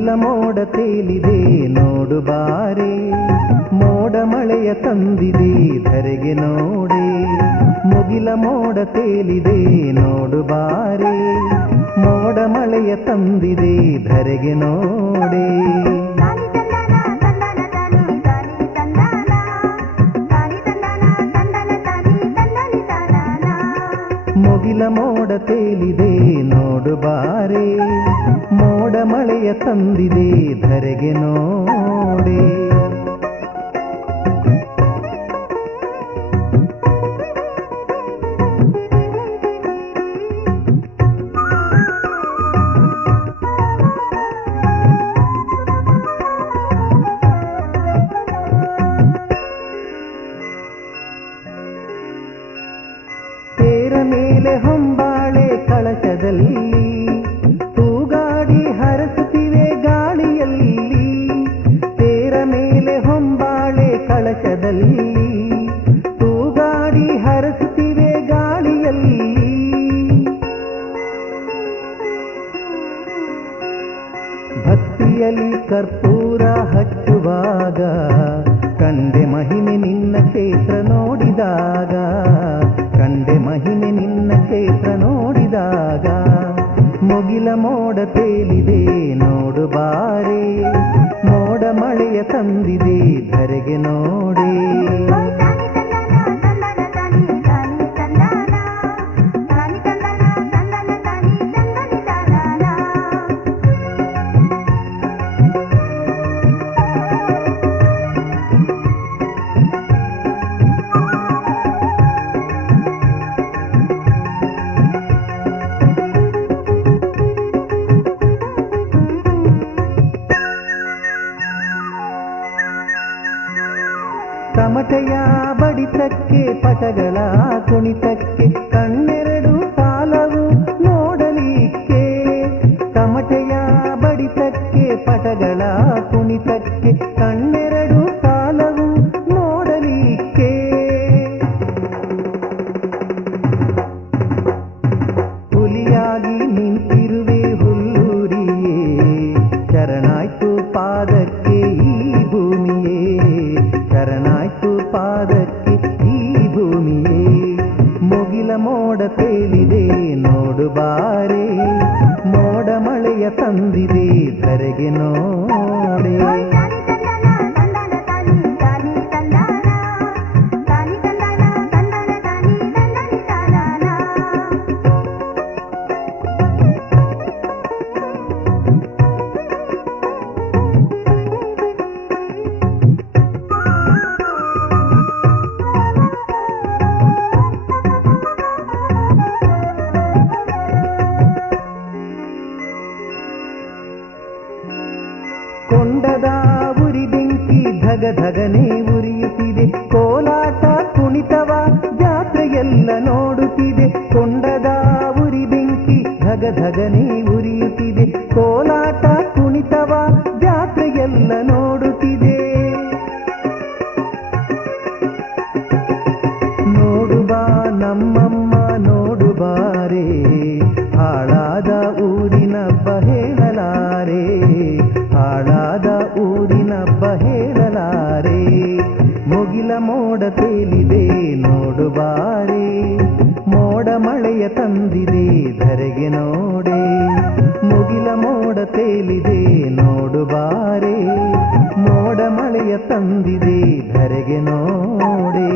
ಮುಗಿಲ ಮೋಡ ತೇಲಿದೆ ನೋಡು ಬಾರೆ, ಮೋಡ ಮಳೆಯ ತಂದಿದೆ ಧರೆಗೆ ನೋಡೆ. ಮುಗಿಲ ಮೋಡ ತೇಲಿದೆ ನೋಡು ಬಾರೆ, ಮೋಡ ಮಳೆಯ ತಂದಿದೆ ಧರೆಗೆ ನೋಡೆ. ಮುಗಿಲ ಮೋಡ ತೇಲಿದೆ ನೋಡು ಬಾರೆ, ಮೋಡ ಮಳೆಯ ತಂದಿದೆ ಧರೆಗೆ ನೋಡೆ. ತೇರ ಮೇಲೆ ಹೊಂಬಾಳೆ ಕಳಶದಲ್ಲಿ ತೂಗಾಡಿ ಹರಸುತ್ತಿವೆ ಗಾಳಿಯಲ್ಲಿ. ತೇರ ಮೇಲೆ ಹೊಂಬಾಳೆ ಕಳಶದಲ್ಲಿ ತೂಗಾಡಿ ಹರಸುತ್ತಿವೆ ಗಾಳಿಯಲ್ಲಿ. ಭಕ್ತಿಯಲ್ಲಿ ಕರ್ಪೂರ ಹಚ್ಚುವಾಗ ಕಂಡೆ ಮಹಿಮೆ ನಿನ್ನ ಕ್ಷೇತ್ರ ನೋಡಿದಾಗ, ಕಂಡೆ ಮಹಿಮೆ ನಿನ್ನ ಕ್ಷೇತ್ರ ನೋಡಿದಾಗ. ಮುಗಿಲ ಮೋಡ ತೇಲಿದೆ ನೋಡು ಬಾರೆ, ಮೋಡ ಮಳೆಯ ತಂದಿದೆ ಧರೆಗೆ ನೋಡೆ. ತಮಟೆಯ ಬಡಿತಕ್ಕೆ ಪಟಗಳ ಕುಣಿತಕ್ಕೆ ಕಣ್ಣೆರಡು ಸಾಲವು ನೋಡಲಿಕ್ಕೆ. ತಮಟೆಯ ಬಡಿತಕ್ಕೆ ಪಟಗಳ ಕುಣಿತಕ್ಕೆ ಕಣ್ಣೆರಡು ಸಾಲವು ನೋಡಲಿಕ್ಕೆ. ಹುಲಿಯಾಗಿ ನಿಂತಿರುವೆ ಹುಲ್ಲೂರಿಯೇ, ಶರಣಾಯ್ತು ಪಾದಕ್ಕೆ ಈ ಭೂಮಿಯೇ, ಶರಣಾಯ್ತು ಪಾದಕ್ಕೆ ಈ ಭೂಮಿಯೇ. ಮುಗಿಲ ಮೋಡ ತೇಲಿದೆ ನೋಡು ಬಾರೆ, ಮೋಡ ಮಳೆಯ ತಂದಿದೆ ಧರೆಗೆ ನೋಡೆ. ಕೊಂಡದ ಉರಿ ಬೆಂಕಿ ಧಗ ಧಗನೆ ಉರಿಯುತ್ತಿದೆ, ಕೋಲಾಟ ಕುಣಿತವ ಜಾತ್ರೆಯೆಲ್ಲ ನೋಡುತ್ತಿದೆ. ಕೊಂಡದ ಉರಿ ಬೆಂಕಿ ಧಗ ಧಗನೆ ಉರಿಯುತ್ತಿದೆ, ಕೋಲಾಟ ಕುಣಿತವ ಜಾತ್ರೆಯೆಲ್ಲ ನೋಡುತ್ತಿದೆ. ನೋಡುಬಾ ನಮ್ಮಮ್ಮ ನೋಡು ಬಾರೆ, ಹಾಳಾದ ಊರಿನ ಹೇಳಲಾರೆ, ಹಾಳಾದ ಊರಿನ ಹೇಳಲಾರೆ. ಮುಗಿಲ ಮೋಡ ತೇಲಿದೆ ನೋಡು ಬಾರೆ, ಮೋಡ ಮಳೆಯ ತಂದಿದೆ ಧರೆಗೆ ನೋಡೆ. ಮುಗಿಲ ಮೋಡ ತೇಲಿದೆ ನೋಡು ಬಾರೆ, ಮೋಡ ಮಳೆಯ ತಂದಿದೆ ಧರೆಗೆ ನೋಡೆ.